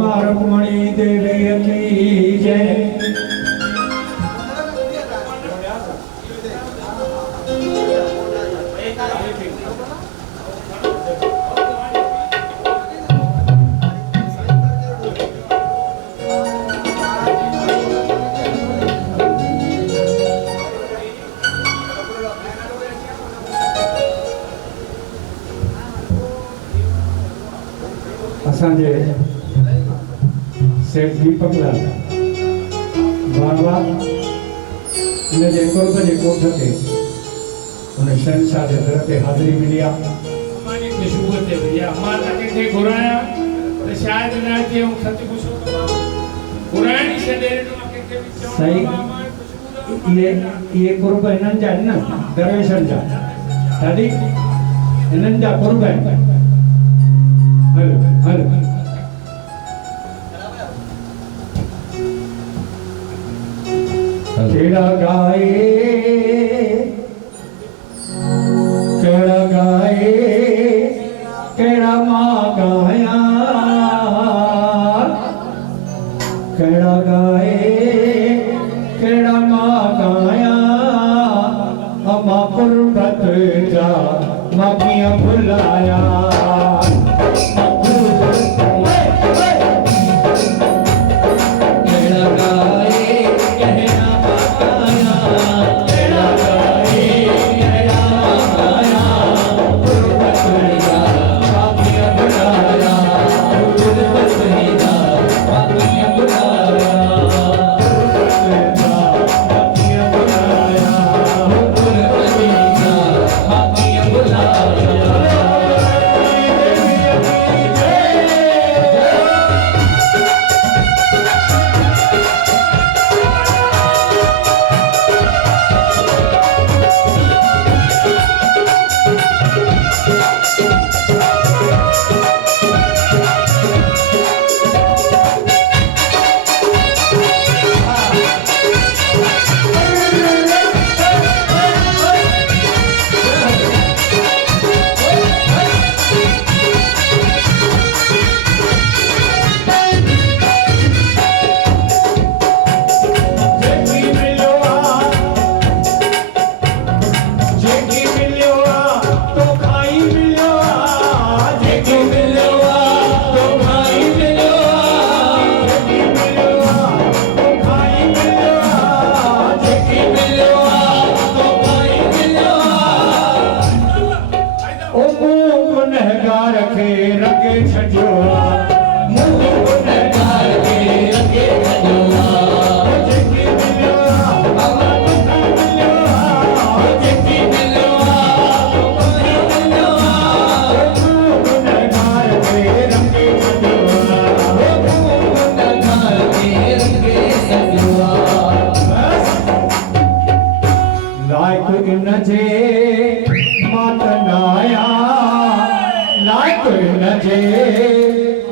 मा रुक्मणी देवी की जय। असांजे सेठ दीपक लाल बाबा इन जे कुर्ब जे कोठ ते उन शहंशाह जे दर ते हाज़िरी मिली आहे। हमारी खुशबू ते भैया हमारा के घुराया तो शायद ना के हम सच पूछो घुरानी से दे तो के भी सही ये कुर्ब इन्हनि जा आहिनि न दरवेशनि जा ॾाढी इन्हनि जा कुर्ब आहिनि। हलो हलो केड़ा गाए केड़ा मां गाया केड़ा गाए केड़ा मां गाया अमा कुर्बत जा मां कियां भुलाया।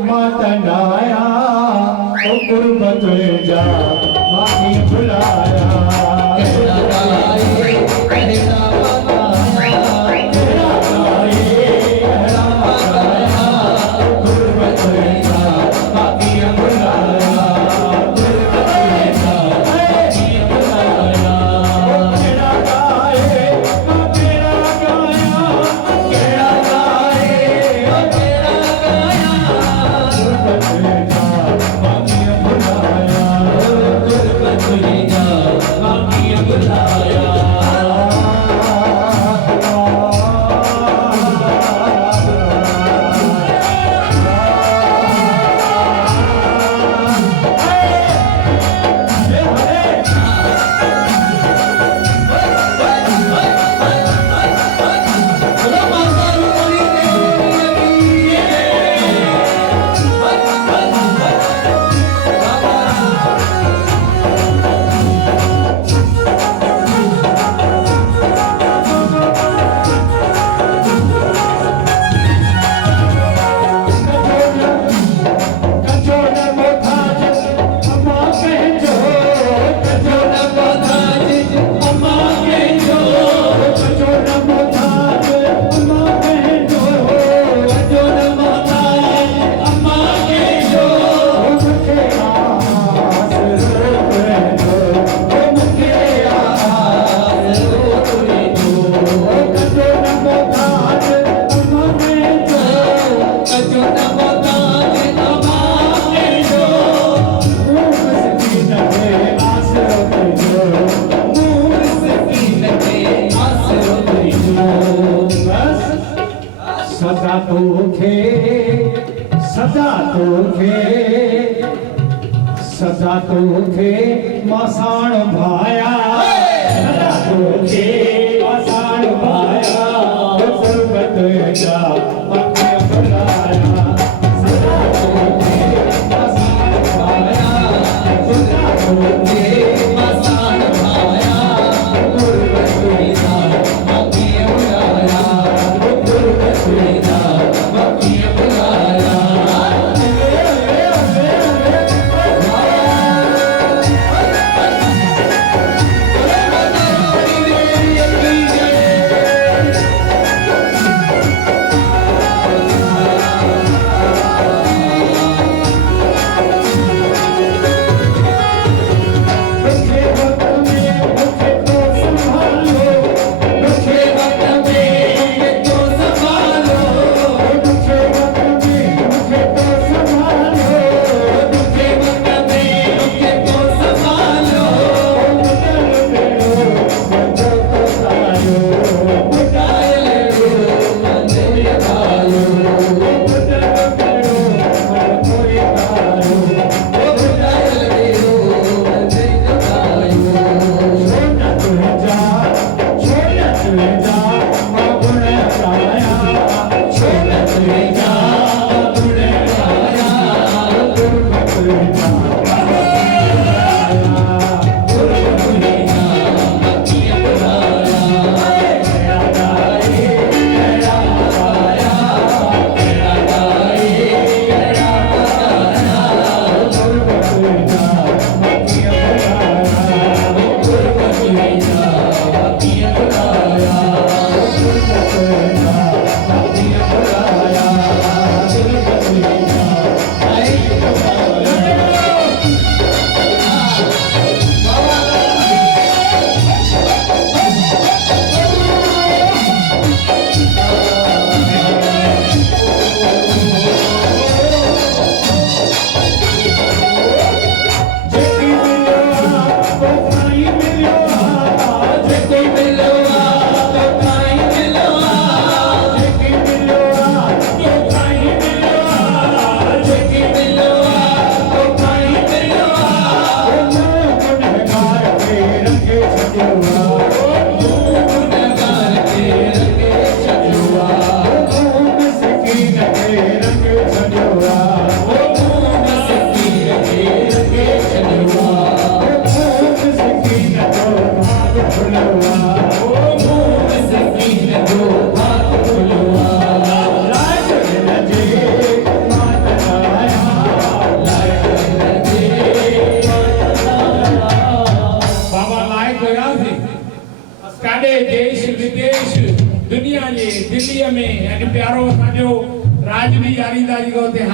मातनाया ओ गुरबत जा माही भुलाया। Yeah. सदा तोखे मसाण भाया सदा तोखे मसाण भाया गुरबत जा मखे बुलाया सदा तोखे मसाण भाया सदा तोखे मसाण भाया गुरबत जा मखे बुलाया गुरबत जा मखे बुलाया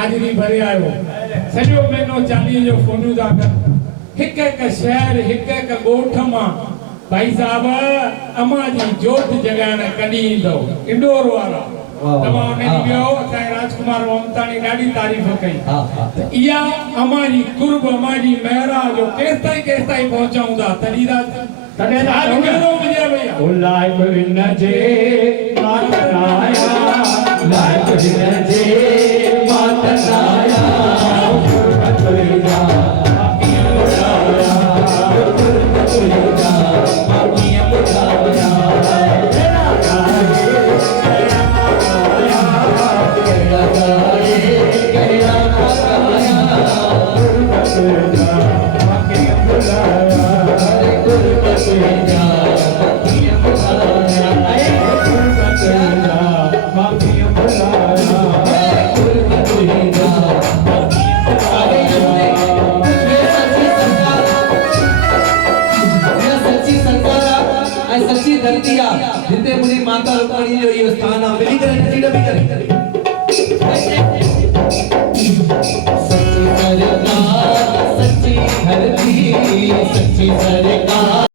हाजिरी भरे आयो सॼो महीनो चालीहे जो फोनूं था कनि हिक हिक शहर हिक हिक ॻोठ मां भाई साहब अम्मा जी जोत जगाइण कॾहिं ईंदव इंडोर वारा तव्हां उन ॾींहुं वियो असांजे राजकुमार ममताणी ॾाढी तारीफ़ कई इहा अम्मा जी कुर्ब अम्मा जी मेहरा जो केसि ताईं पहुचऊं था तॾहिं जिते मुझे माता रुक्मणी जो ये स्थान है मिली करे नसीब भी करे सच्ची सरकार सच्ची धरती सच्ची सरकार